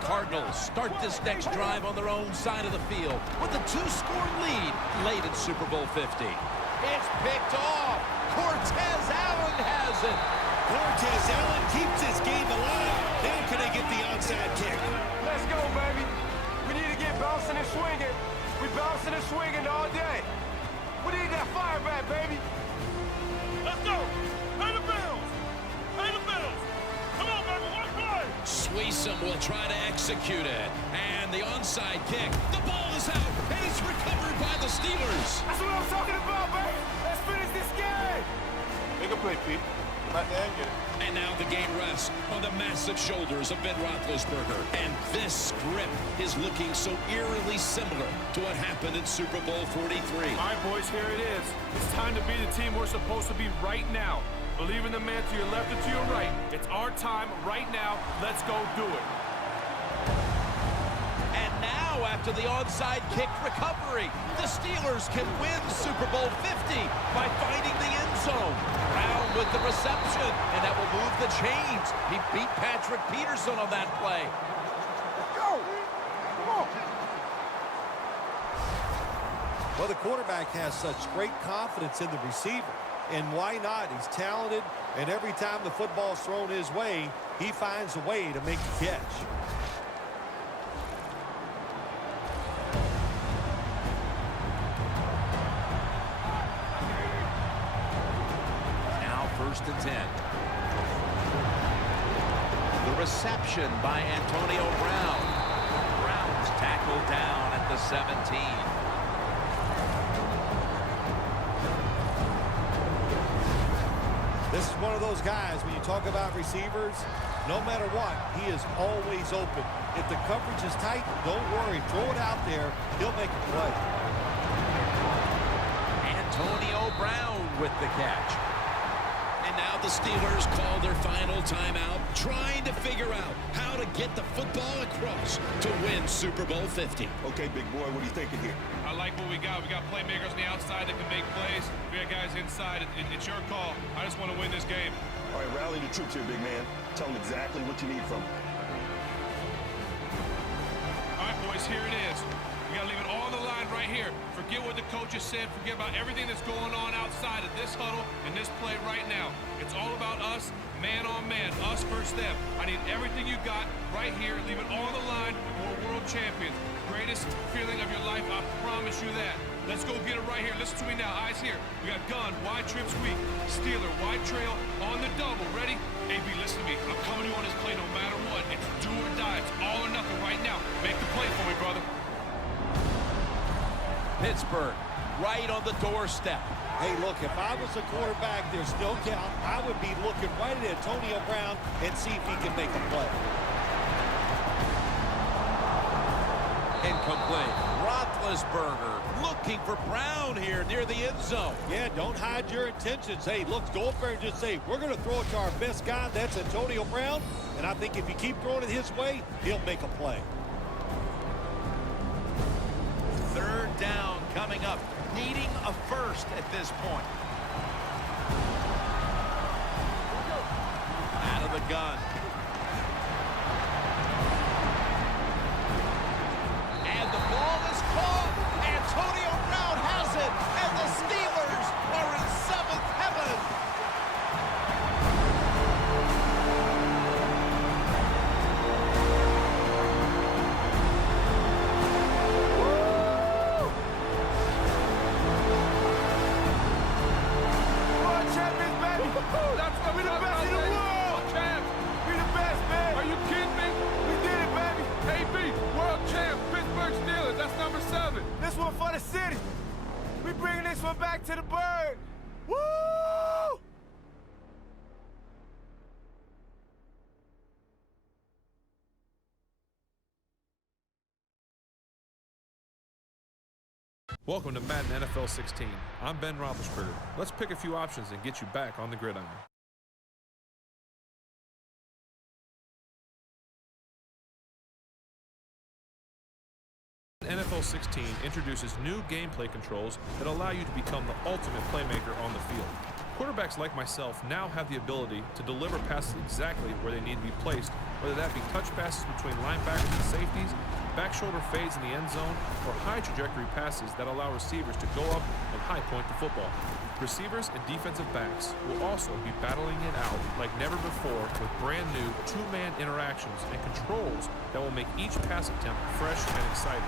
Cardinals start this next drive on their own side of the field with a 2-score lead late in Super Bowl 50. It's picked off. Cortez Allen has it. Cortez Allen keeps his game alive. Now can they get the onside kick? Let's go, baby. We need to get bouncing and swinging. We bouncing and swinging all day. We need that fire back, baby. Let's go. Pay the bills. Pay the bills. Come on, baby. One play. Sweesom will try to execute it. And the onside kick. The ball is out, and it's recovered by the Steelers. That's what I'm talking about, baby. Let's finish this game. Make a play, Pete. Come out there and get it. And now the game rests on the massive shoulders of Ben Roethlisberger. And this script is looking so eerily similar to what happened in Super Bowl 43. All right, boys, here it is. It's time to be the team we're supposed to be right now. Believe in the man to your left or to your right. It's our time right now. Let's go do it. And now, after the onside kick recovery, the Steelers can win Super Bowl 50 by finding the end zone. Brown with the reception, and that will move the chains. He beat Patrick Peterson on that play. Go! Come on! Well, the quarterback has such great confidence in the receiver. And why not? He's talented, and every time the football's thrown his way, he finds a way to make the catch. Now 1st and 10. The reception by Antonio Brown. Brown's tackled down at the 17. This is one of those guys, when you talk about receivers, no matter what, he is always open. If the coverage is tight, don't worry. Throw it out there. He'll make a play. Antonio Brown with the catch. And now the Steelers call their final timeout, trying to figure out how to get the football across to win Super Bowl 50. Okay, big boy, what are you thinking here? I like what we got. We got playmakers on the outside that can make plays. We got guys inside. It's your call. I just want to win this game. All right, rally the troops here, big man. Tell them exactly what you need from them. All right, boys, here it is. We got to leave it all on the line right here. Forget what the coaches said. Forget about everything that's going on outside of this huddle and this play right now. It's all about us, man on man, us versus them. I need everything you got right here. Leave it all on the line. We're world champions. Greatest feeling of your life, I promise you that. Let's go get it right here. Listen to me now. Eyes here. We got gun, wide trip sweep, Steeler, wide trail, on the double. Ready? AB, listen to me. I'm coming to you on this play no matter what. It's do or die. It's all or nothing right now. Make the play for me, brother. Pittsburgh right on the doorstep. Hey, look, if I was a quarterback, there's no doubt I would be looking right at Antonio Brown and see if he can make a play. Incomplete. Roethlisberger looking for Brown here near the end zone. Yeah, don't hide your intentions. Hey, look, go up there and just say, we're going to throw it to our best guy. That's Antonio Brown. And I think if you keep throwing it his way, he'll make a play. 3rd down coming up. Needing a first at this point. Out of the gun. And the ball is caught. Antonio Brown has it. And the Steelers are in 7th heaven. For the city. We bringing this one back to the bird. Woo! Welcome to Madden NFL 16. I'm Ben Roethlisberger. Let's pick a few options and get you back on the gridiron. NFL 16 introduces new gameplay controls that allow you to become the ultimate playmaker on the field. Quarterbacks like myself now have the ability to deliver passes exactly where they need to be placed whether that be touch passes between linebackers and safeties, back shoulder fades in the end zone, or high trajectory passes that allow receivers to go up and high point the football. Receivers and defensive backs will also be battling it out like never before with brand new two-man interactions and controls that will make each pass attempt fresh and exciting.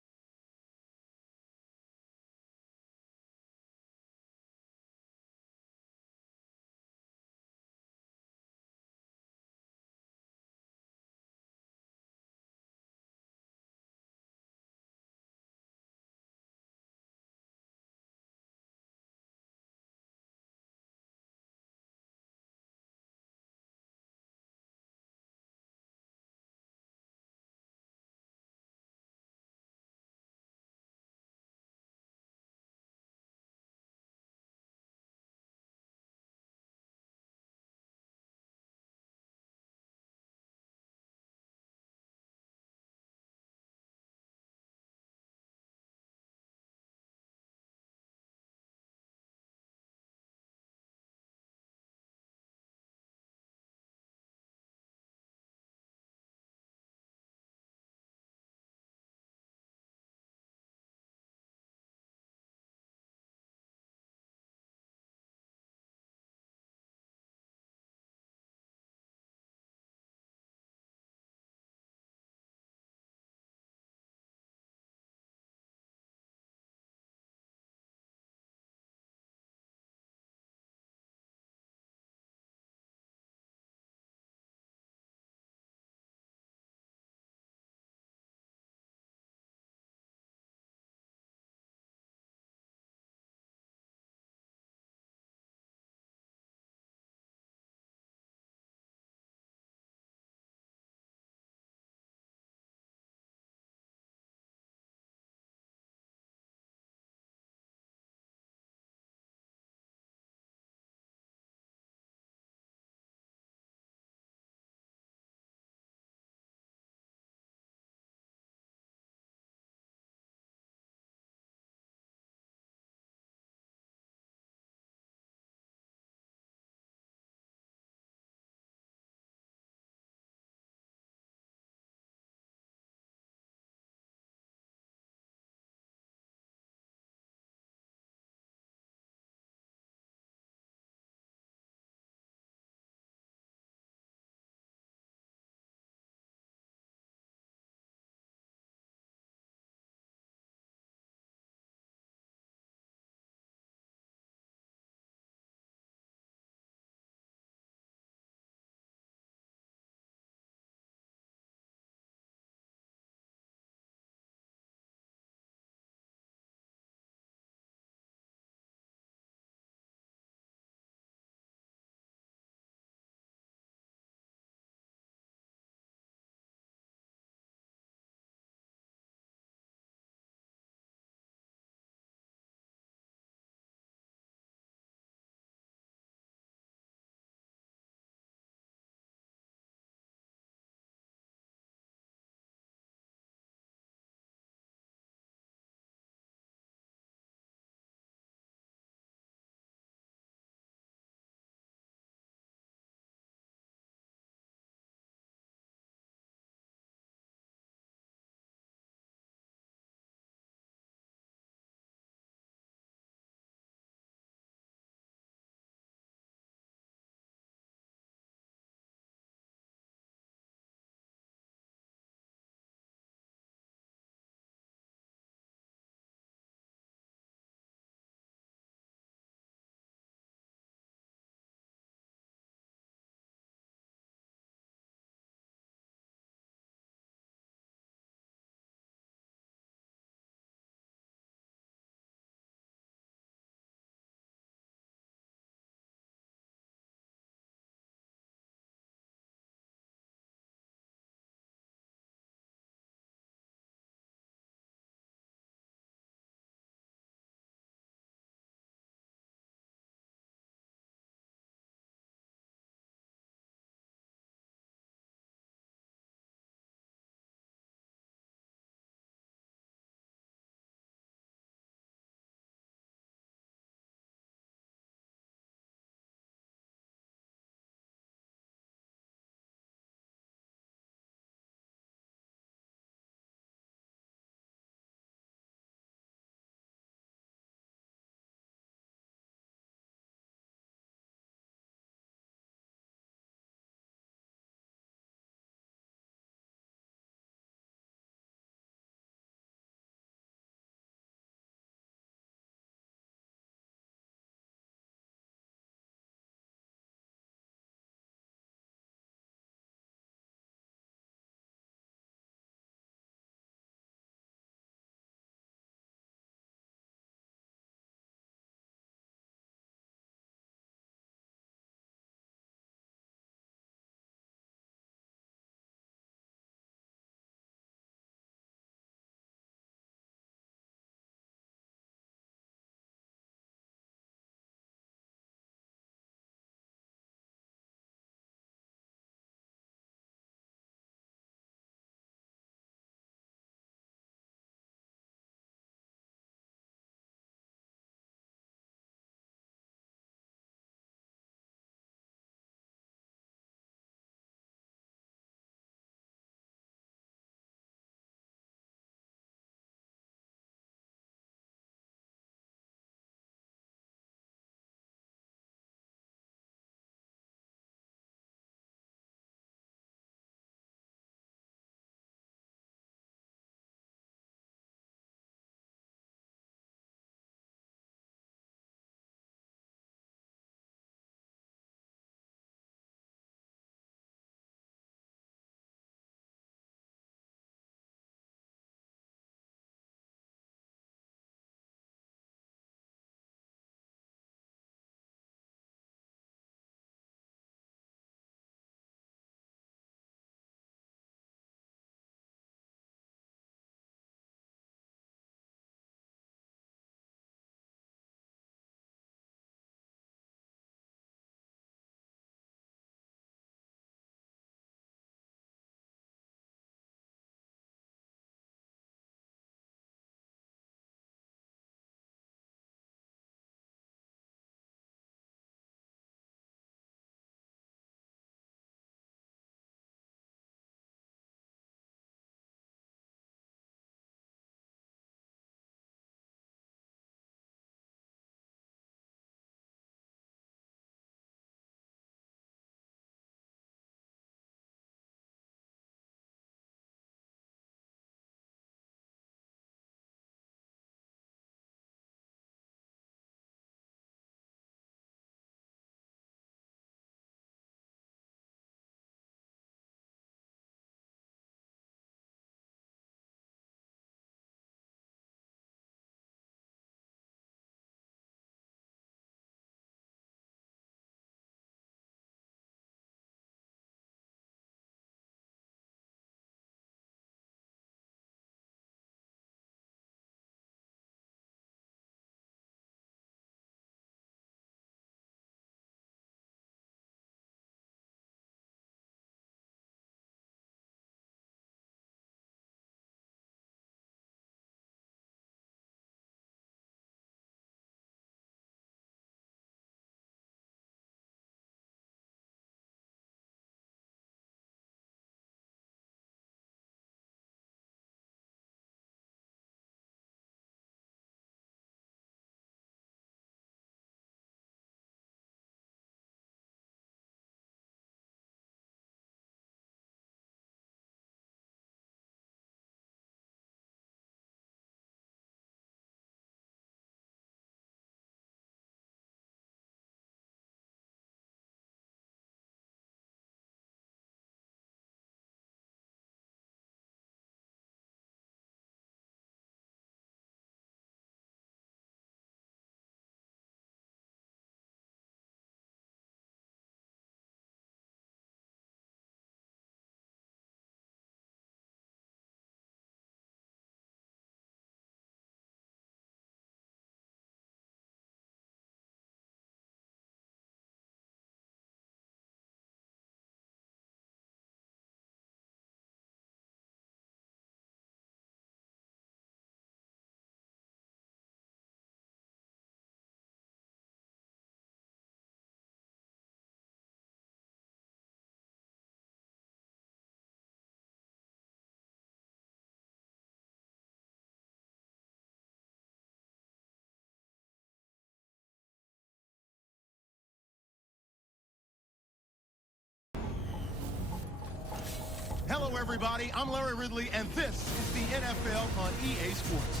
Hello, everybody. I'm Larry Ridley, and this is the NFL on EA Sports.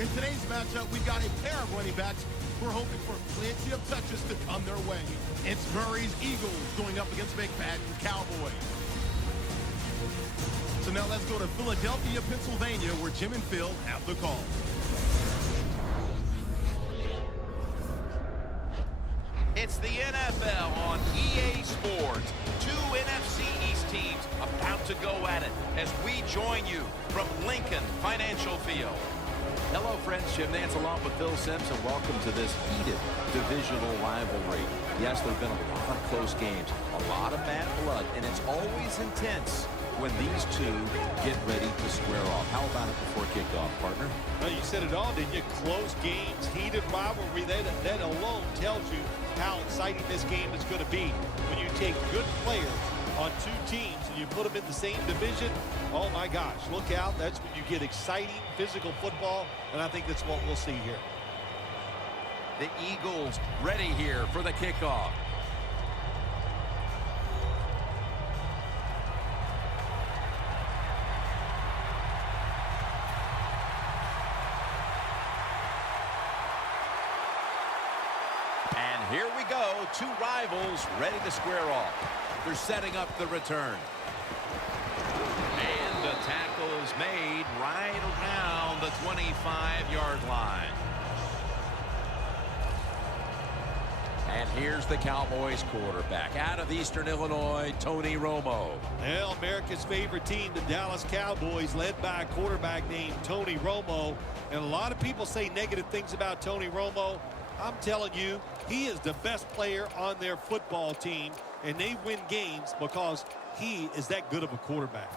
In today's matchup, we've got a pair of running backs who are hoping for plenty of touches to come their way. It's Murray's Eagles going up against McFadden's Cowboys. So now let's go to Philadelphia, Pennsylvania, where Jim and Phil have the call. It's the NFL on EA Sports. Two NFC East teams about to go at it as we join you from Lincoln Financial Field. Hello, friends. Jim Nance along with Phil Simpson. Welcome to this heated divisional rivalry. Yes, there have been a lot of close games, a lot of bad blood, and it's always intense when these two get ready to square off. How about it before kickoff, partner? Well, you said it all, didn't you? Close games, heated rivalry. That alone tells you how exciting this game is going to be. When you take good players on two teams and you put them in the same division, oh my gosh, look out. That's when you get exciting physical football, and I think that's what we'll see here. The Eagles ready here for the kickoff. And here we go, two rivals ready to square off. They're setting up the return. And the tackle is made right around the 25-yard line. And here's the Cowboys quarterback out of Eastern Illinois, Tony Romo. Well, America's favorite team, the Dallas Cowboys, led by a quarterback named Tony Romo. And a lot of people say negative things about Tony Romo. I'm telling you, he is the best player on their football team, and they win games because he is that good of a quarterback.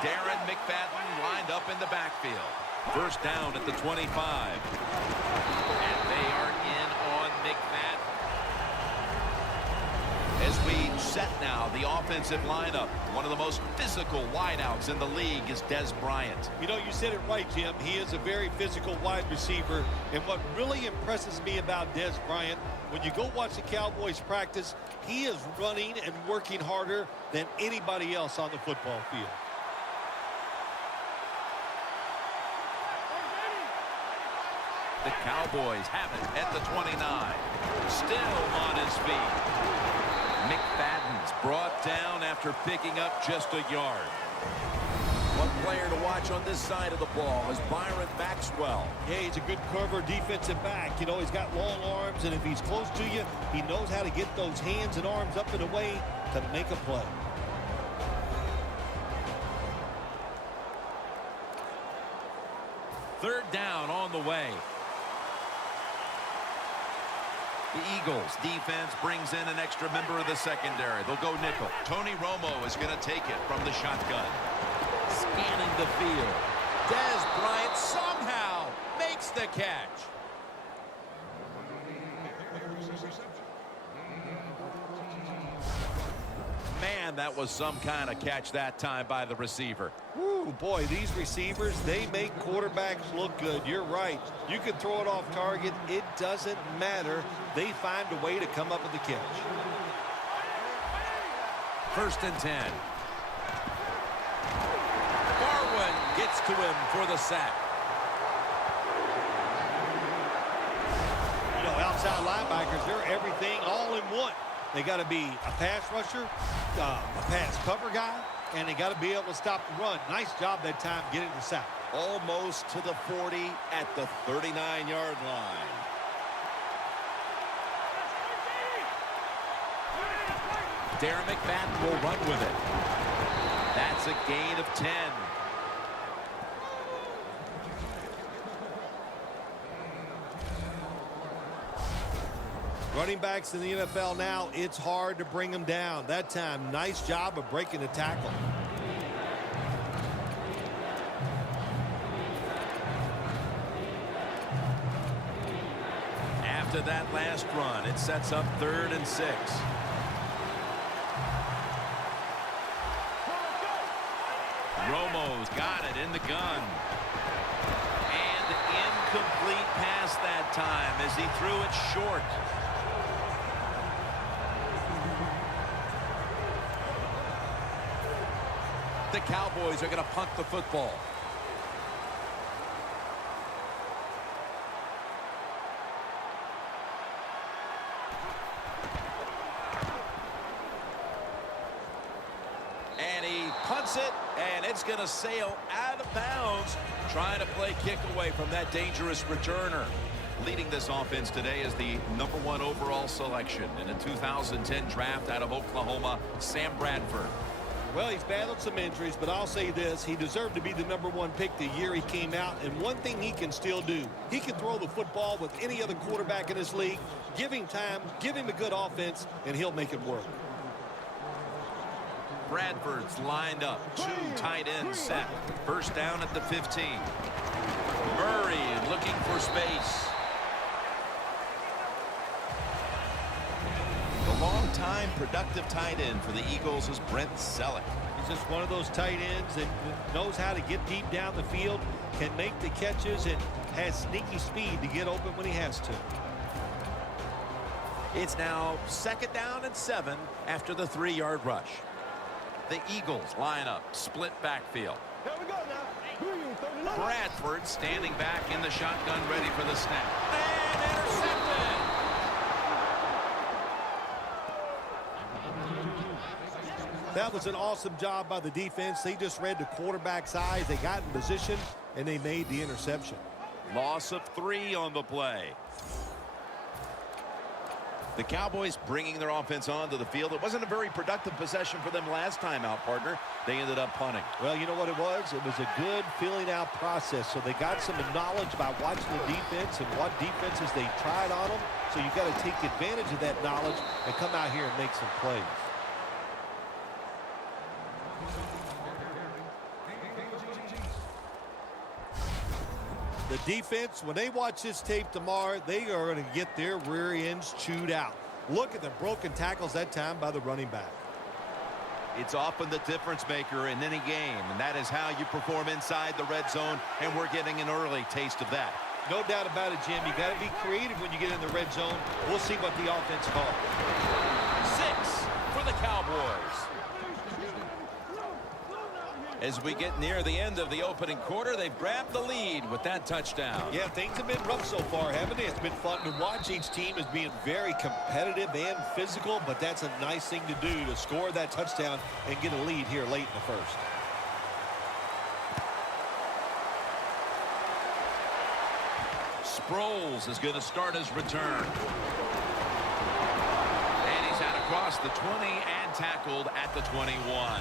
Darren McFadden lined up in the backfield. First down at the 25. And they are in on McFadden. As we set now the offensive lineup, one of the most physical wideouts in the league is Dez Bryant. You know, you said it right, Jim. He is a very physical wide receiver. And what really impresses me about Dez Bryant, when you go watch the Cowboys practice, he is running and working harder than anybody else on the football field. The Cowboys have it at the 29. Still on his feet. McFadden's brought down after picking up just a yard. One player to watch on this side of the ball is Byron Maxwell. Yeah, he's a good cover defensive back. You know, he's got long arms, and if he's close to you, he knows how to get those hands and arms up and away to make a play. Third down on the way. The Eagles defense brings in an extra member of the secondary. They'll go nickel. Tony Romo is going to take it from the shotgun. Scanning the field. Dez Bryant somehow makes the catch. Man, that was some kind of catch that time by the receiver. Woo, boy, these receivers, they make quarterbacks look good. You're right. You can throw it off target. It doesn't matter. They find a way to come up with the catch. First and 10. Barwin gets to him for the sack. You know, outside linebackers, they're everything all in one. They got to be a pass rusher, a pass cover guy, and they got to be able to stop the run. Nice job that time getting the sack. Almost to the 40 at the 39-yard line. Darren McFadden will run with it. That's a gain of 10. Running backs in the NFL now, it's hard to bring them down. That time, nice job of breaking the tackle. After that last run, it sets up 3rd and 6. Romo's got it in the gun. And incomplete pass that time as he threw it short. The Cowboys are going to punt the football. And he punts it, and it's going to sail out of bounds, trying to play kick away from that dangerous returner. Leading this offense today is the #1 overall selection in the 2010 draft out of Oklahoma, Sam Bradford. Well, he's battled some injuries, but I'll say this. He deserved to be the #1 pick the year he came out. And one thing he can still do, he can throw the football with any other quarterback in this league. Give him time, give him a good offense, and he'll make it work. Bradford's lined up. 2 tight ends set. First down at the 15. Murray looking for space. The long-time productive tight end for the Eagles is Brent Selleck. He's just one of those tight ends that knows how to get deep down the field, can make the catches, and has sneaky speed to get open when he has to. It's now 2nd down and 7 after the 3-yard rush. The Eagles line up, split backfield. Bradford standing back in the shotgun, ready for the snap. And intercepted. That was an awesome job by the defense. They just read the quarterback's eyes. They got in position, and they made the interception. Loss of 3 on the play. The Cowboys bringing their offense onto the field. It wasn't a very productive possession for them last time out, partner. They ended up punting. Well, you know what it was? It was a good filling out process. So they got some knowledge by watching the defense and what defenses they tried on them. So you got to take advantage of that knowledge and come out here and make some plays. The defense, when they watch this tape tomorrow, they are going to get their rear ends chewed out. Look at the broken tackles that time by the running back. It's often the difference maker in any game, and that is how you perform inside the red zone, and we're getting an early taste of that. No doubt about it, Jim. You got to be creative when you get in the red zone. We'll see what the offense calls. 6 for the Cowboys. As we get near the end of the opening quarter, they've grabbed the lead with that touchdown. Yeah, things have been rough so far, haven't they? It's been fun to watch. Each team is being very competitive and physical, but that's a nice thing to do, to score that touchdown and get a lead here late in the first. Sproles is going to start his return. And he's out across the 20 and tackled at the 21.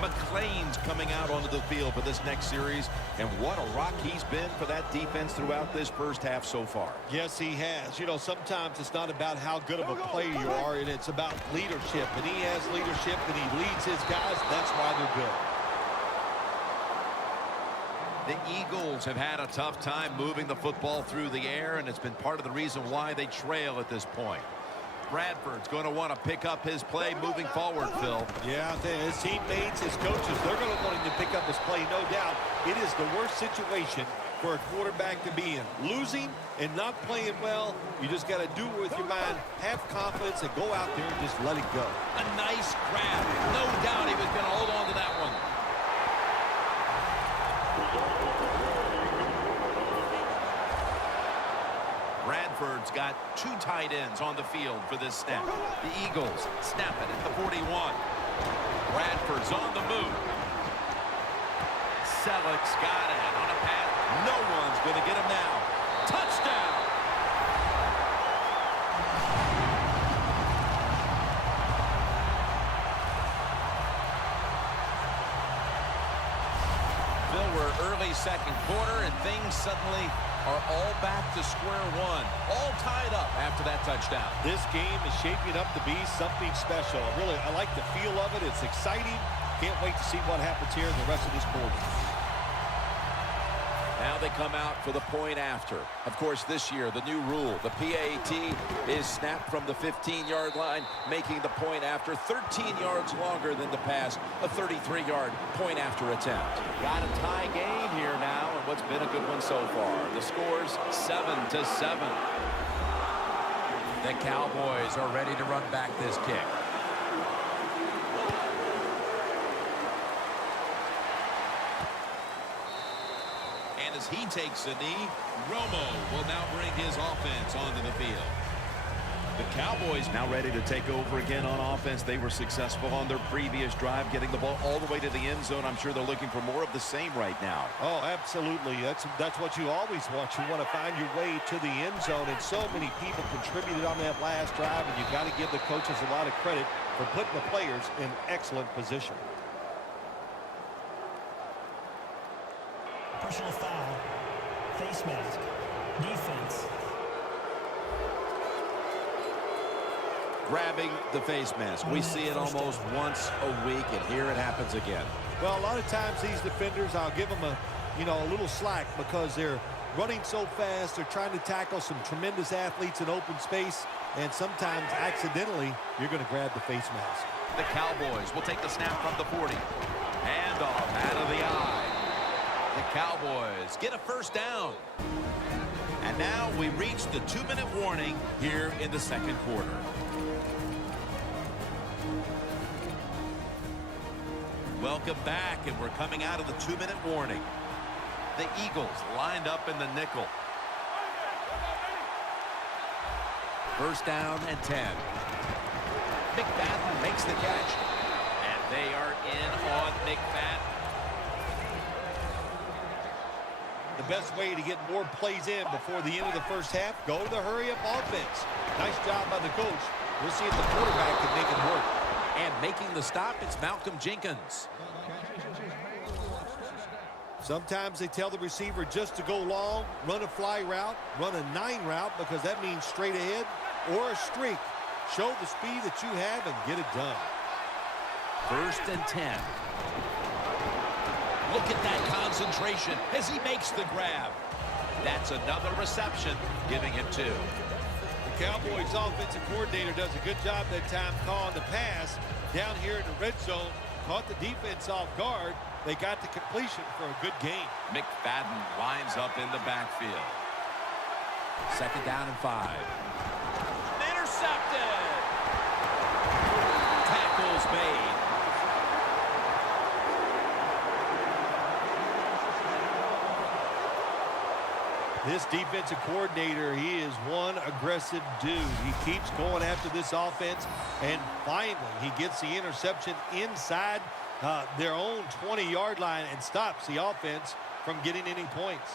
McClain's coming out onto the field for this next series, and what a rock he's been for that defense throughout this first half so far. Yes, he has. You know, sometimes it's not about how good of a player you are, and it's about leadership. And he has leadership, and he leads his guys. That's why they're good. The Eagles have had a tough time moving the football through the air, and it's been part of the reason why they trail at this point. Bradford's going to want to pick up his play moving forward, Phil. Yeah, his teammates, his coaches, they're going to want him to pick up his play, no doubt. It is the worst situation for a quarterback to be in. Losing and not playing well, you just got to do it with your mind, have confidence, and go out there and just let it go. A nice grab. No doubt he was going to hold on to that one. Bradford's got 2 tight ends on the field for this snap. The Eagles snap it at the 41. Bradford's on the move. Selleck's got it on a pass. No one's going to get him now. Touchdown! Phil, we're early second quarter, and things suddenly are all back to square one. All tied up after that touchdown. This game is shaping up to be something special. Really, I like the feel of it. It's exciting. Can't wait to see what happens here in the rest of this quarter. Now they come out for the point after. Of course, this year, the new rule, the PAT, is snapped from the 15-yard line, making the point after 13 yards longer than the pass, a 33-yard point after attempt. Got a tie game here now, and what's been a good one so far. The score's 7-7. The Cowboys are ready to run back this kick. And as he takes a knee, Romo will now bring his offense onto the field. The Cowboys now ready to take over again on offense. They were successful on their previous drive, getting the ball all the way to the end zone. I'm sure they're looking for more of the same right now. Oh, absolutely. That's what you always want. You want to find your way to the end zone, and so many people contributed on that last drive, and you've got to give the coaches a lot of credit for putting the players in excellent position. Personal foul, face mask, defense. Grabbing the face mask. We see it almost once a week, and here it happens again. Well, a lot of times these defenders, I'll give them a little slack because they're running so fast. They're trying to tackle some tremendous athletes in open space, and sometimes accidentally you're going to grab the face mask. The Cowboys will take the snap from the 40. Hand off out of the eye. The Cowboys get a first down. And now we reach the 2-minute warning here in the second quarter. Welcome back, and we're coming out of the 2-minute warning. The Eagles lined up in the nickel. First down and 10. McFadden makes the catch. And they are in on McFadden. The best way to get more plays in before the end of the first half, go to the hurry-up offense. Nice job by the coach. We'll see if the quarterback can make it work. And making the stop, it's Malcolm Jenkins. Sometimes they tell the receiver just to go long, run a fly route, run a 9 route because that means straight ahead, or a streak. Show the speed that you have and get it done. First and 10. Look at that concentration as he makes the grab. That's another reception, giving it 2. The Cowboys offensive coordinator does a good job that time calling the pass down here in the red zone. Caught the defense off guard. They got the completion for a good game. McFadden lines up in the backfield. Second down and 5. Intercepted. Tackles made. This defensive coordinator, he is one aggressive dude. He keeps going after this offense, and finally he gets the interception inside their own 20-yard line and stops the offense from getting any points.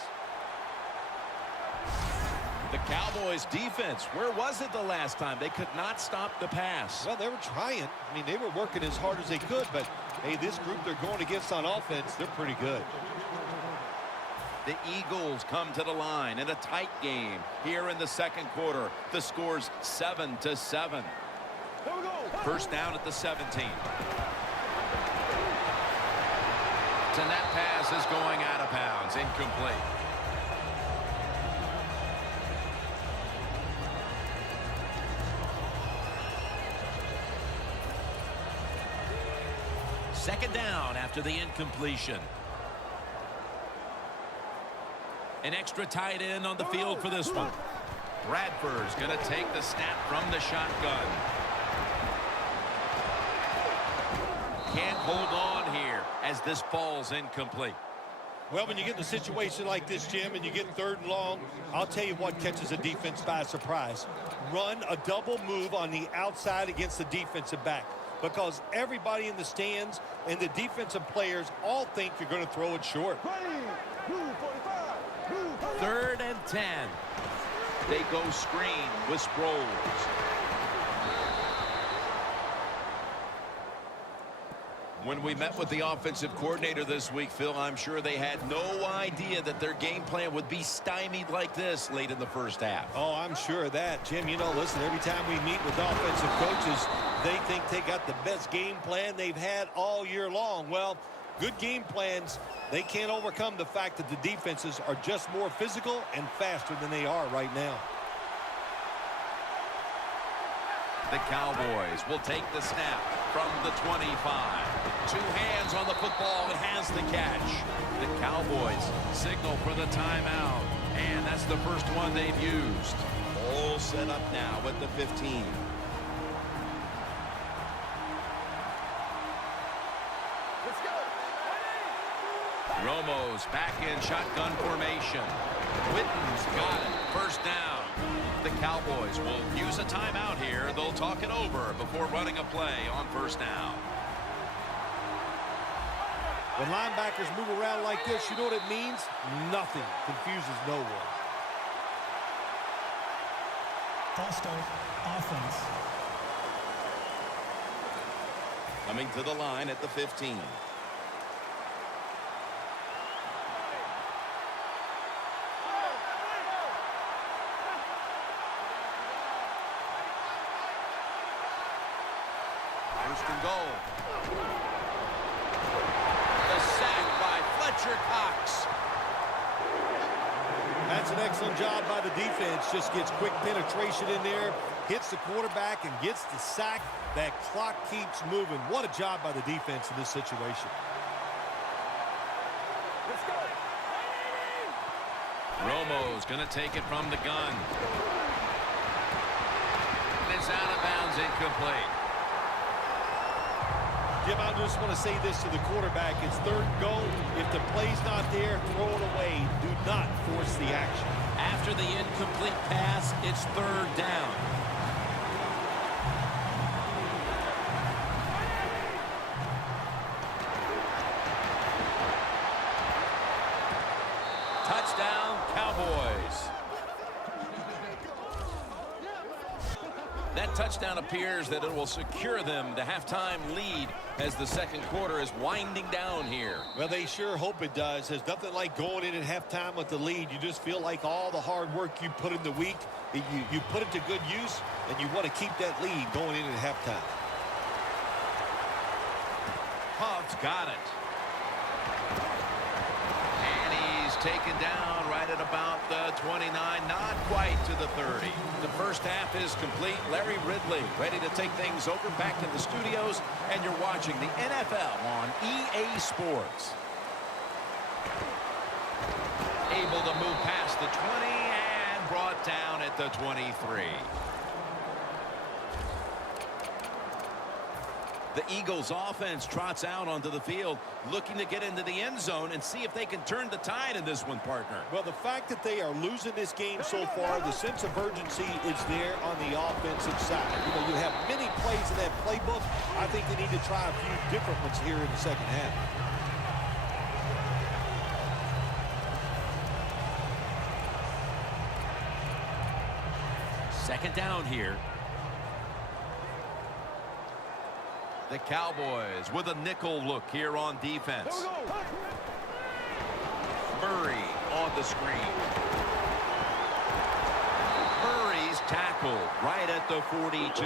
The Cowboys defense, where was it the last time? They could not stop the pass. Well, they were trying. I mean, they were working as hard as they could, but hey, this group they're going against on offense, they're pretty good. The Eagles come to the line in a tight game here in the second quarter. The score's 7-7. First down at the 17. And that pass is going out of bounds, incomplete. Second down after the incompletion. An extra tight end on the field for this one. Bradford's going to take the snap from the shotgun. Can't hold on here as this falls incomplete. Well, when you get in a situation like this, Jim, and you get 3rd and long, I'll tell you what catches a defense by surprise. Run a double move on the outside against the defensive back, because everybody in the stands and the defensive players all think you're going to throw it short. 3rd and 10. They go screen with Sproles. When we met with the offensive coordinator this week, Phil, I'm sure they had no idea that their game plan would be stymied like this late in the first half. Oh, I'm sure of that. Jim, you know, listen, every time we meet with offensive coaches, they think they got the best game plan they've had all year long. Well, Good game plans, they can't overcome the fact that the defenses are just more physical and faster than they are right now. The Cowboys will take the snap from the 25. Two hands on the football and has the catch. The Cowboys signal for the timeout, and that's the first one they've used. All set up now at the 15. Romo's back in shotgun formation. Witten's got it. First down. The Cowboys will use a timeout here. They'll talk it over before running a play on first down. When linebackers move around like this, you know what it means? Nothing confuses no one. False start, offense. Coming to the line at the 15. First and goal. The sack by Fletcher Cox. That's an excellent job by the defense. Just gets quick penetration in there, hits the quarterback, and gets the sack. That clock keeps moving. What a job by the defense in this situation. Let's go. Romo's going to take it from the gun. It's out of bounds, incomplete. Jim, I just want to say this to the quarterback. It's third and goal. If the play's not there, throw it away. Do not force the action. After the incomplete pass, it's third down. Touchdown, Cowboys. That touchdown appears that it will secure them the halftime lead as the second quarter is winding down here. Well, they sure hope it does. There's nothing like going in at halftime with the lead. You just feel like all the hard work you put in the week, you put it to good use, and you want to keep that lead going in at halftime. Huff's got it. And he's taken down right at about the 29, not quite to the 30. The first half is complete. Larry Ridley ready to take things over back in the studios, and you're watching the NFL on EA Sports. Able to move past the 20 and brought down at the 23. The Eagles offense trots out onto the field, looking to get into the end zone and see if they can turn the tide in this one, partner. Well, the fact that they are losing this game so far, the sense of urgency is there on the offensive side. You know, you have many plays in that playbook. I think they need to try a few different ones here in the second half. Second down here. The Cowboys with a nickel look here on defense. Murray on the screen. Murray's tackled right at the 42.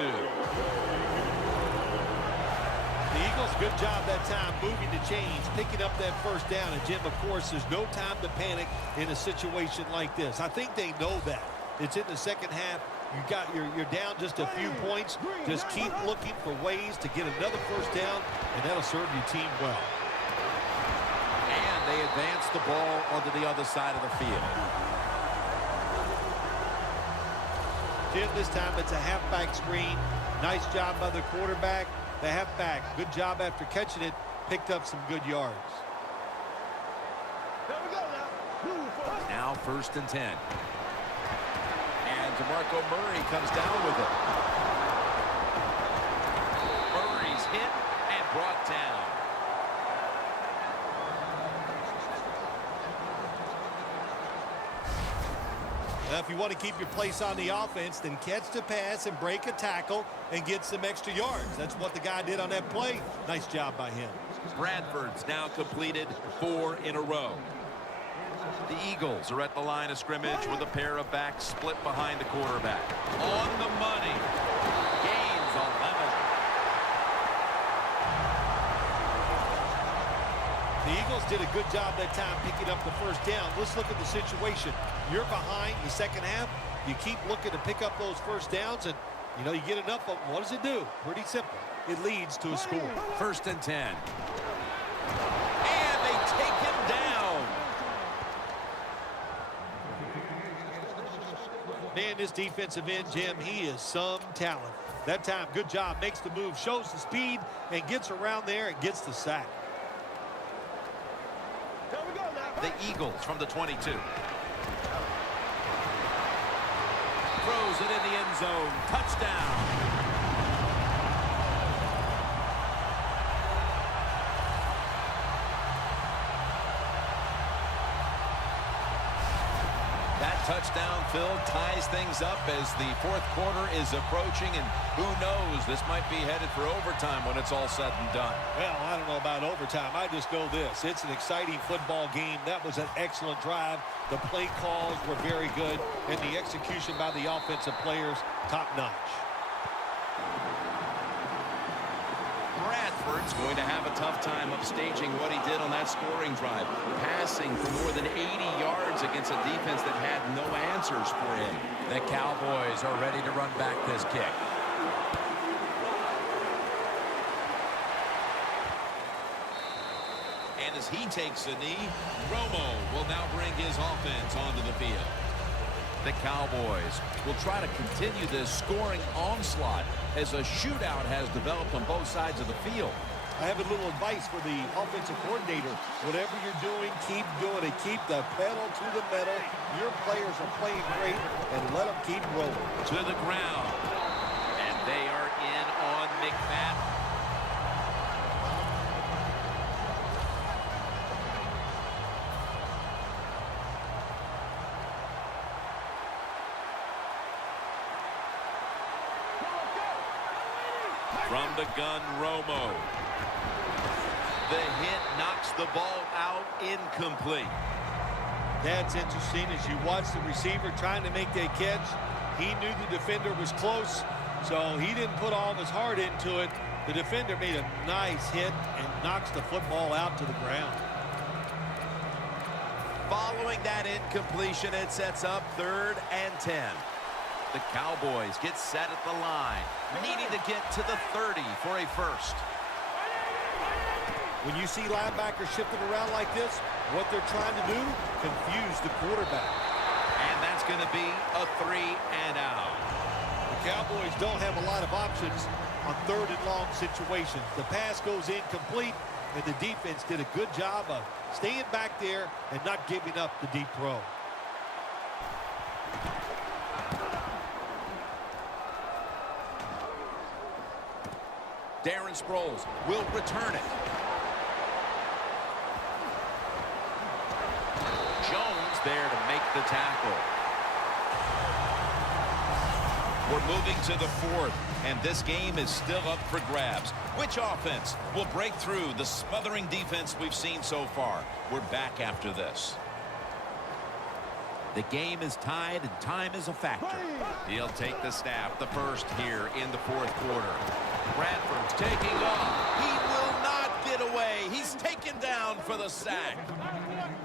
The Eagles, good job that time moving the chains, picking up that first down. And, Jim, of course, there's no time to panic in a situation like this. I think they know that. It's in the second half. You're down just a few points. Just keep looking for ways to get another first down, and that'll serve your team well. And they advance the ball onto the other side of the field. Jim, this time it's a halfback screen. Nice job by the quarterback. The halfback, good job after catching it, picked up some good yards. Now first and 10. And DeMarco Murray comes down with it. Murray's hit and brought down. Now, if you want to keep your place on the offense, then catch the pass and break a tackle and get some extra yards. That's what the guy did on that play. Nice job by him. Bradford's now completed 4 in a row. The Eagles are at the line of scrimmage with a pair of backs split behind the quarterback. On the money. Gains 11. Eagles did a good job that time picking up the first down. Let's look at the situation. You're behind the second half. You keep looking to pick up those first downs, and, you know, you get enough of them. What does it do? Pretty simple. It leads to a score. 1st and 10. And they take him down. Man, this defensive end, Jim, he is some talent. That time, good job. Makes the move, shows the speed, and gets around there and gets the sack. The Eagles from the 22. Throws it in the end zone. Touchdown. Touchdown, Phil, ties things up as the 4th quarter is approaching, and who knows, this might be headed for overtime when it's all said and done. Well, I don't know about overtime. I just know this. It's an exciting football game. That was an excellent drive. The play calls were very good, and the execution by the offensive players, top-notch. Bradford's going to have a tough time upstaging what he did on that scoring drive, passing for more than 80 yards against a defense that had no answers for him. The Cowboys are ready to run back this kick. And as he takes a knee, Romo will now bring his offense onto the field. The Cowboys will try to continue this scoring onslaught as a shootout has developed on both sides of the field. I have a little advice for the offensive coordinator. Whatever you're doing, keep doing it. Keep the pedal to the metal. Your players are playing great, and let them keep rolling. To the ground. And they are in on McFadden. From the gun, Romo. The hit knocks the ball out, incomplete. That's interesting. As you watch the receiver trying to make that catch, he knew the defender was close, so he didn't put all of his heart into it. The defender made a nice hit and knocks the football out to the ground. Following that incompletion, it sets up 3rd and 10. The Cowboys get set at the line, needing to get to the 30 for a first. When you see linebackers shifting around like this, what they're trying to do, confuse the quarterback. And that's going to be a 3 and out. The Cowboys don't have a lot of options on 3rd and long situations. The pass goes incomplete, and the defense did a good job of staying back there and not giving up the deep throw. Darren Sproles will return it. Jones there to make the tackle. We're moving to the 4th, and this game is still up for grabs. Which offense will break through the smothering defense we've seen so far? We're back after this. The game is tied, and time is a factor. He'll take the snap, the first here in the 4th quarter. Bradford's taking off. He will not get away. He's taken down for the sack.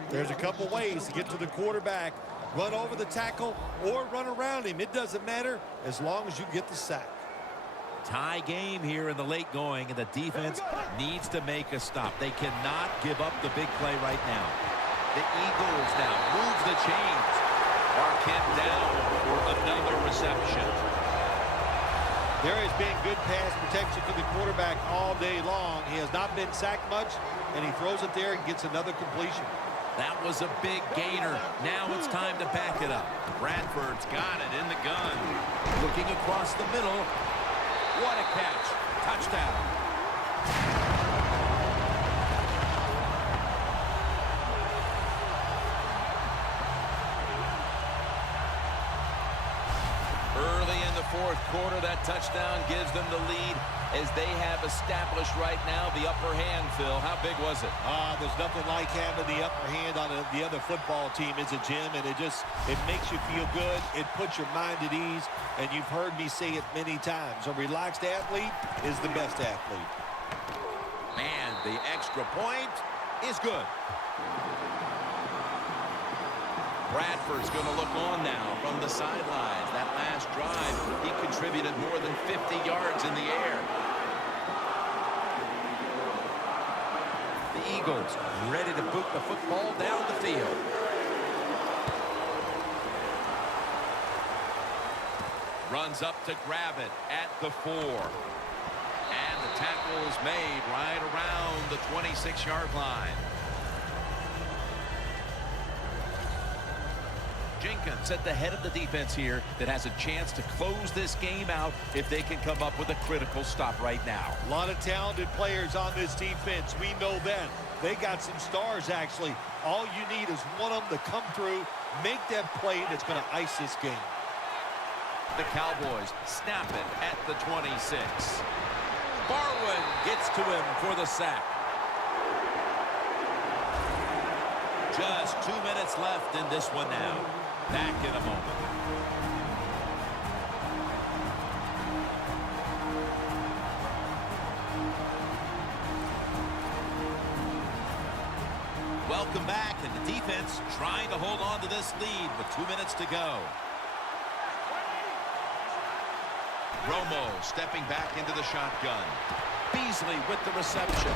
There's a couple ways to get to the quarterback. Run over the tackle or run around him. It doesn't matter as long as you get the sack. Tie game here in the late going, and the defense needs to make a stop. They cannot give up the big play right now. The Eagles now move the chains. Mark him down for another reception. There has been good pass protection for the quarterback all day long. He has not been sacked much, and he throws it there and gets another completion. That was a big gainer. Now it's time to back it up. Bradford's got it in the gun. Looking across the middle. What a catch. Touchdown. Early in the 4th quarter, that touchdown gives them the lead as they have established right now the upper hand, Phil. How big was it? There's nothing like having the upper hand on the other football team, is it, Jim? And it makes you feel good. It puts your mind at ease. And you've heard me say it many times. A relaxed athlete is the best athlete. And the extra point is good. Bradford's going to look on now from the sidelines. That last drive, he contributed more than 50 yards in the air. The Eagles ready to boot the football down the field. Runs up to grab it at the 4. And the tackle's made right around the 26-yard line. Jenkins at the head of the defense here that has a chance to close this game out if they can come up with a critical stop right now. A lot of talented players on this defense. We know that. They got some stars, actually. All you need is one of them to come through, make that play that's going to ice this game. The Cowboys snap it at the 26. Barwin gets to him for the sack. Just 2 minutes left in this one now. Back in a moment. Welcome back, and the defense trying to hold on to this lead with 2 minutes to go. Romo stepping back into the shotgun. Beasley with the reception.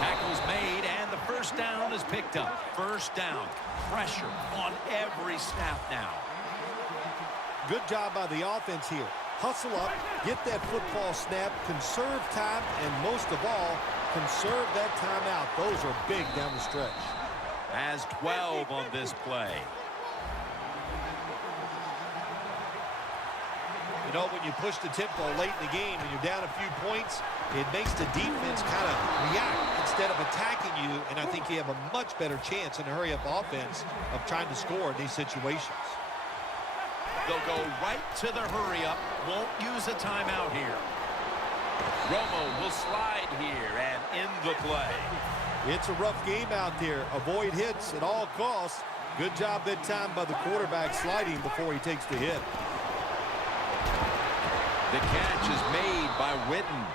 Tackle's made, and the first down is picked up. First down. Pressure on every snap now. Good job by the offense here. Hustle up, get that football snap, conserve time, and most of all, conserve that timeout. Those are big down the stretch. Has 12 on this play. You know, when you push the tempo late in the game and you're down a few points, it makes the defense kind of react instead of attacking you, and I think you have a much better chance in a hurry-up offense of trying to score in these situations. They'll go right to the hurry-up, won't use a timeout here. Romo will slide here and end the play. It's a rough game out there. Avoid hits at all costs. Good job that time by the quarterback sliding before he takes the hit. The catch is made by Witten.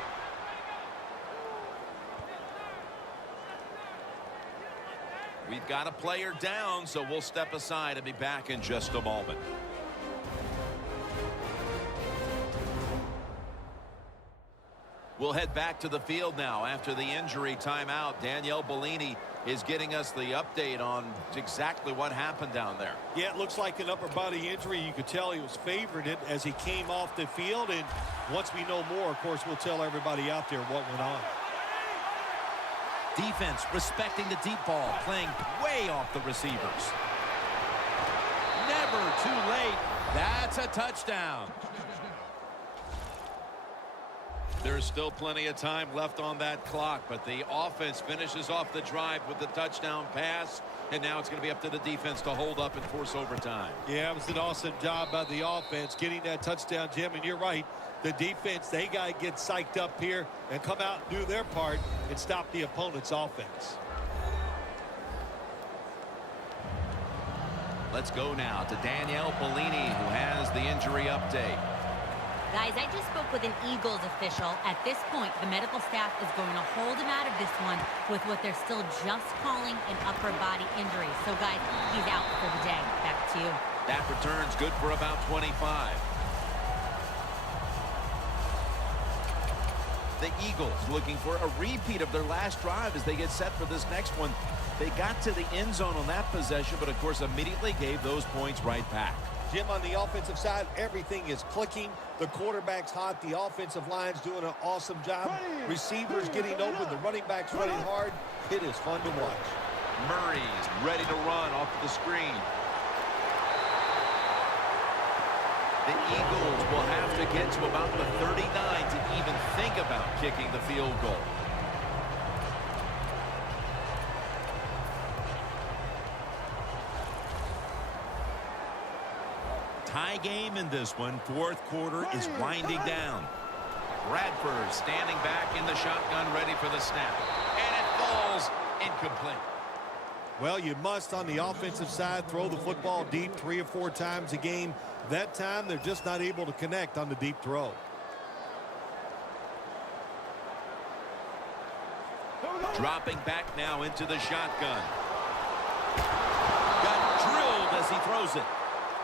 We've got a player down, so we'll step aside and be back in just a moment. We'll head back to the field now after the injury timeout. Danielle Bellini is getting us the update on exactly what happened down there. Yeah, it looks like an upper body injury. You could tell he was favored it as he came off the field. And once we know more, of course, we'll tell everybody out there what went on. Defense respecting the deep ball, playing way off the receivers. Never too late. That's a touchdown. There's still plenty of time left on that clock, but the offense finishes off the drive with the touchdown pass, and now it's going to be up to the defense to hold up and force overtime. Yeah, it was an awesome job by the offense getting that touchdown, Jim, and you're right. The defense, they got to get psyched up here and come out and do their part and stop the opponent's offense. Let's go now to Danielle Bellini, who has the injury update. Guys, I just spoke with an Eagles official. At this point, the medical staff is going to hold him out of this one with what they're still just calling an upper body injury. So, guys, he's out for the day. Back to you. That return's good for about 25. The Eagles looking for a repeat of their last drive as they get set for this next one. They got to the end zone on that possession, but, of course, immediately gave those points right back. Jim, on the offensive side, everything is clicking. The quarterback's hot. The offensive line's doing an awesome job. Receivers getting open. The running backs running hard. It is fun to watch. Murray's ready to run off the screen. The Eagles will have to get to about the 39 to even think about kicking the field goal. Tie game in this one. Fourth quarter is winding down. Bradford standing back in the shotgun, ready for the snap. And it falls incomplete. Well, you must, on the offensive side, throw the football deep 3 or 4 times a game. That time, they're just not able to connect on the deep throw. Dropping back now into the shotgun. Got drilled as he throws it.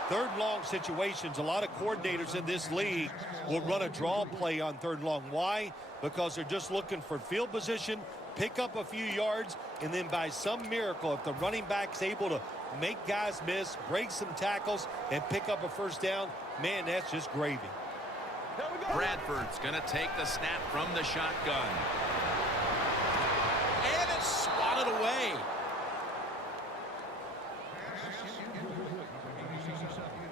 Third long situations, a lot of coordinators in this league will run a draw play on third long. Why? Because they're just looking for field position, pick up a few yards, and then by some miracle, if the running back's able to make guys miss, break some tackles, and pick up a first down, man, that's just gravy. Bradford's going to take the snap from the shotgun. And it's swatted away.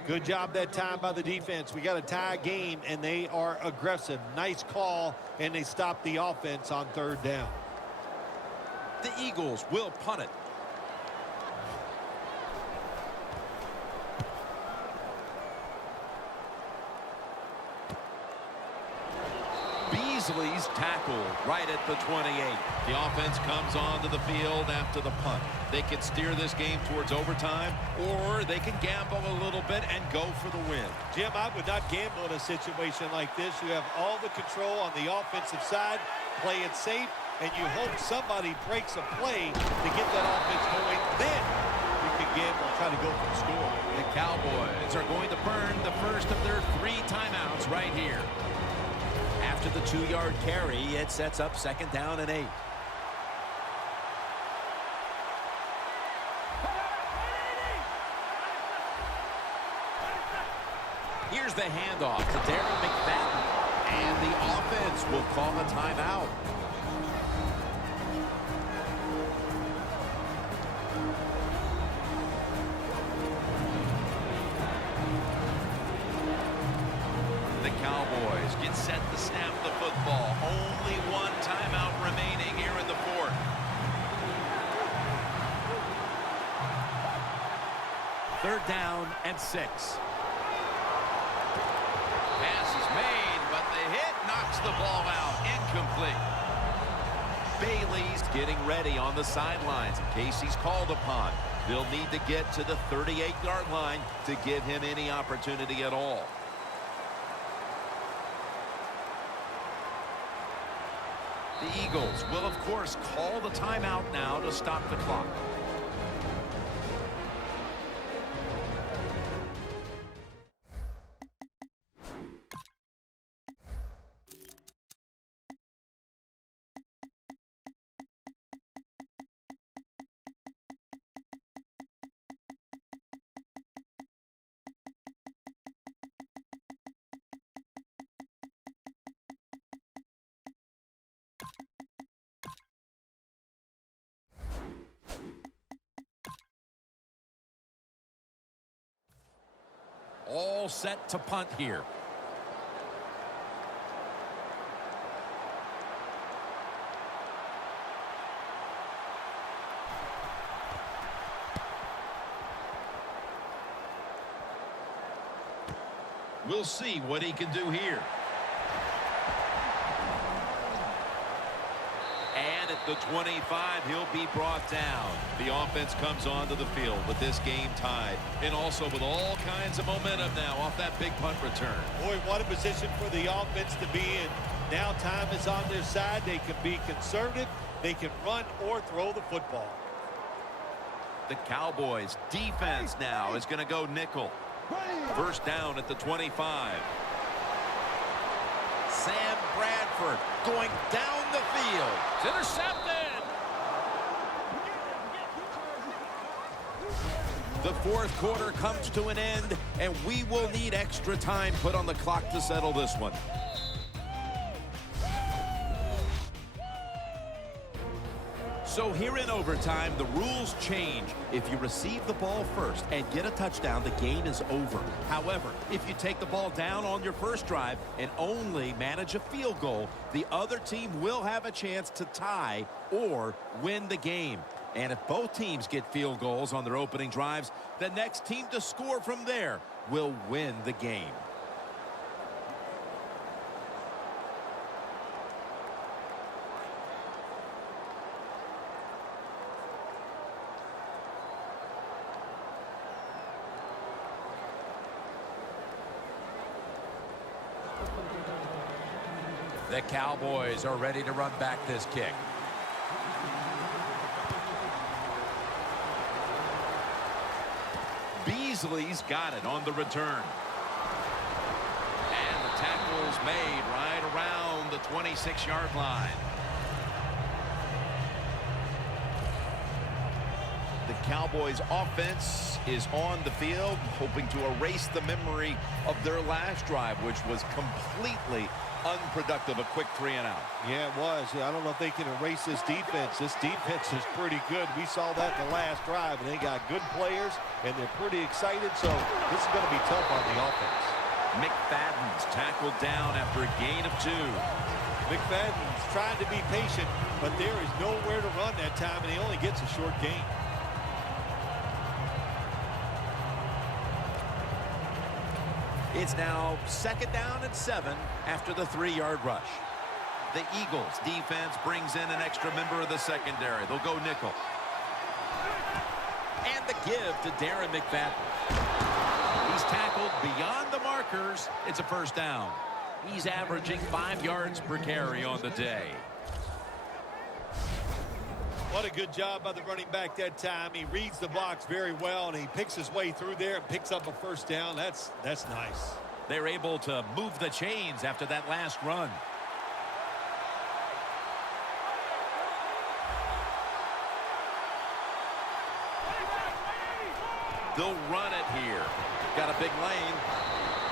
Good job that time by the defense. We got a tie game, and they are aggressive. Nice call, and they stop the offense on third down. The Eagles will punt it. Beasley's tackled right at the 28. The offense comes onto the field after the punt. They can steer this game towards overtime, or they can gamble a little bit and go for the win. Jim, I would not gamble in a situation like this. You have all the control on the offensive side, play it safe, and you hope somebody breaks a play to get that offense going. Then you can gamble and try to go for the score. The Cowboys are going to burn the first of their 3 timeouts right here. After the 2-yard carry, it sets up 2nd down and 8. Here's the handoff to Darren McFadden. And the offense will call a timeout. The Cowboys get set to snap the football. Only 1 timeout remaining here in the 4th. Third down and 6. Pass is made, but the hit knocks the ball out. Incomplete. Bailey's getting ready on the sidelines in case he's called upon. They'll need to get to the 38-yard line to give him any opportunity at all. The Eagles will, of course, call the timeout now to stop the clock. All set to punt here. We'll see what he can do here. And at the 25, he'll be brought down. The offense comes onto the field with this game tied, and also with all kinds of momentum now off that big punt return. Boy, what a position for the offense to be in. Now time is on their side. They can be conservative. They can run or throw the football. The Cowboys defense now is going to go nickel. First down at the 25. Sam Bradford going down the field. It's intercepted. The 4th quarter comes to an end, and we will need extra time put on the clock to settle this one. So here in overtime, the rules change. If you receive the ball first and get a touchdown, the game is over. However, if you take the ball down on your first drive and only manage a field goal, the other team will have a chance to tie or win the game. And if both teams get field goals on their opening drives, the next team to score from there will win the game. The Cowboys are ready to run back this kick. Beasley's got it on the return. And the tackle's made right around the 26-yard line. The Cowboys offense is on the field, hoping to erase the memory of their last drive, which was completely unproductive. A quick 3-and-out. Yeah, it was. I don't know if they can erase this defense. This defense is pretty good. We saw that in the last drive, and they got good players, and they're pretty excited, so this is going to be tough on the offense. McFadden's tackled down after a gain of 2. McFadden's trying to be patient, but there is nowhere to run that time, and he only gets a short gain. It's now 2nd down and 7 after the 3-yard rush. The Eagles defense brings in an extra member of the secondary. They'll go nickel. And the give to Darren McFadden. He's tackled beyond the markers. It's a 1st down. He's averaging 5 yards per carry on the day. What a good job by the running back that time. He reads the blocks very well, and he picks his way through there and picks up a 1st down. That's nice. They're able to move the chains after that last run. They'll run it here. Got a big lane.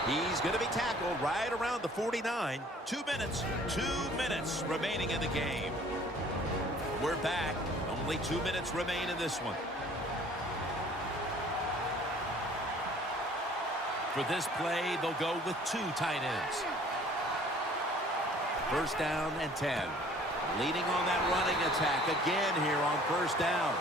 He's going to be tackled right around the 49. 2 minutes remaining in the game. We're back. Only 2 minutes remain in this one. For this play, they'll go with 2 tight ends. 1st down and 10. Leading on that running attack again here on 1st down.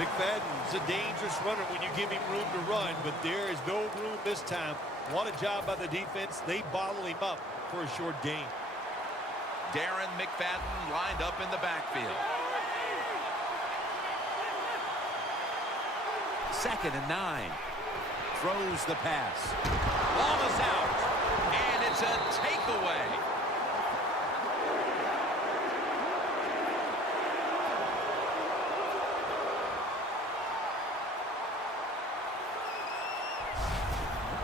McFadden's a dangerous runner when you give him room to run, but there is no room this time. What a job by the defense. They bottle him up for a short gain. Darren McFadden lined up in the backfield. 2nd and 9. Throws the pass. Ball is out. And it's a takeaway.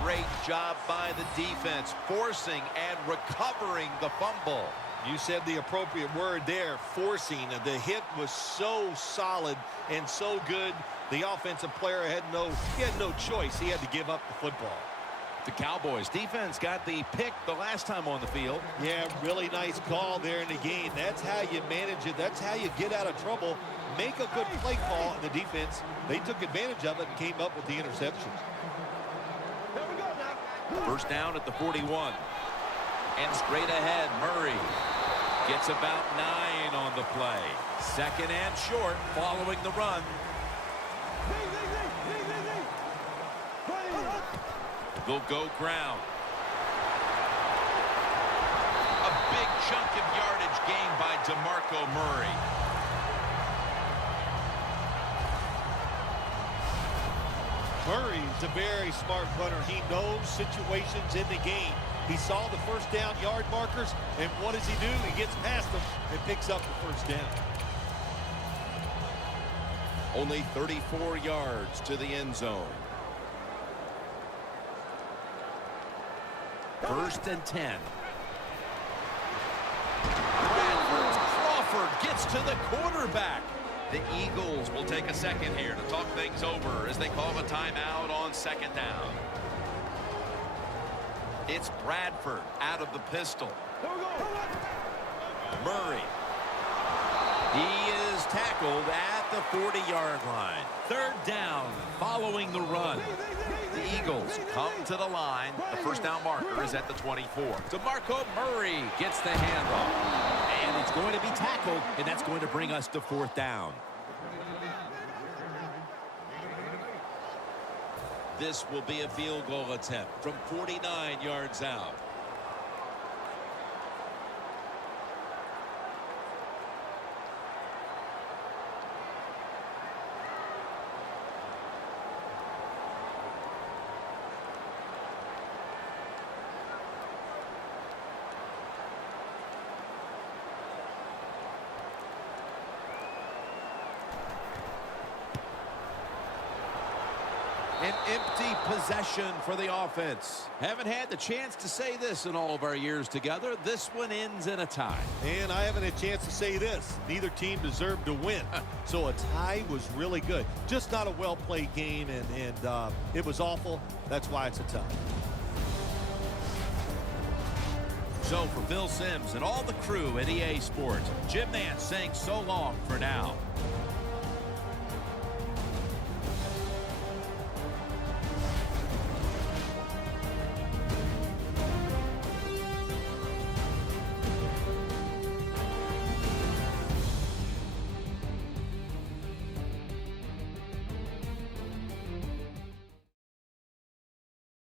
Great job by the defense, forcing and recovering the fumble. You said the appropriate word there, forcing. The hit was so solid and so good. The offensive player had no choice. He had to give up the football. The Cowboys defense got the pick the last time on the field. Yeah, really nice call there in the game. That's how you manage it. That's how you get out of trouble. Make a good play call in the defense. They took advantage of it and came up with the interception. 1st down at the 41. And straight ahead, Murray gets about 9 on the play. 2nd and short following the run. They'll go ground. A big chunk of yardage gained by DeMarco Murray. Murray's a very smart runner. He knows situations in the game. He saw the 1st down yard markers, and what does he do? He gets past them and picks up the 1st down. Only 34 yards to the end zone. 1st and 10. Crawford gets to the quarterback. The Eagles will take a second here to talk things over as they call a timeout on 2nd down. It's Bradford out of the pistol. Murray. He is tackled at the 40-yard line. 3rd down following the run. The Eagles come to the line. The 1st down marker is at the 24. DeMarco Murray gets the handoff. And it's going to be tackled, and that's going to bring us to 4th down. This will be a field goal attempt from 49 yards out. empty possession for the offense. Haven't had the chance to say this in all of our years together. This one ends in a tie. And I haven't had a chance to say this. Neither team deserved to win. So a tie was really good. Just not a well-played game, and it was awful. That's why it's a tie. So for Phil Simms and all the crew at EA Sports, Jim Nantz saying so long for now.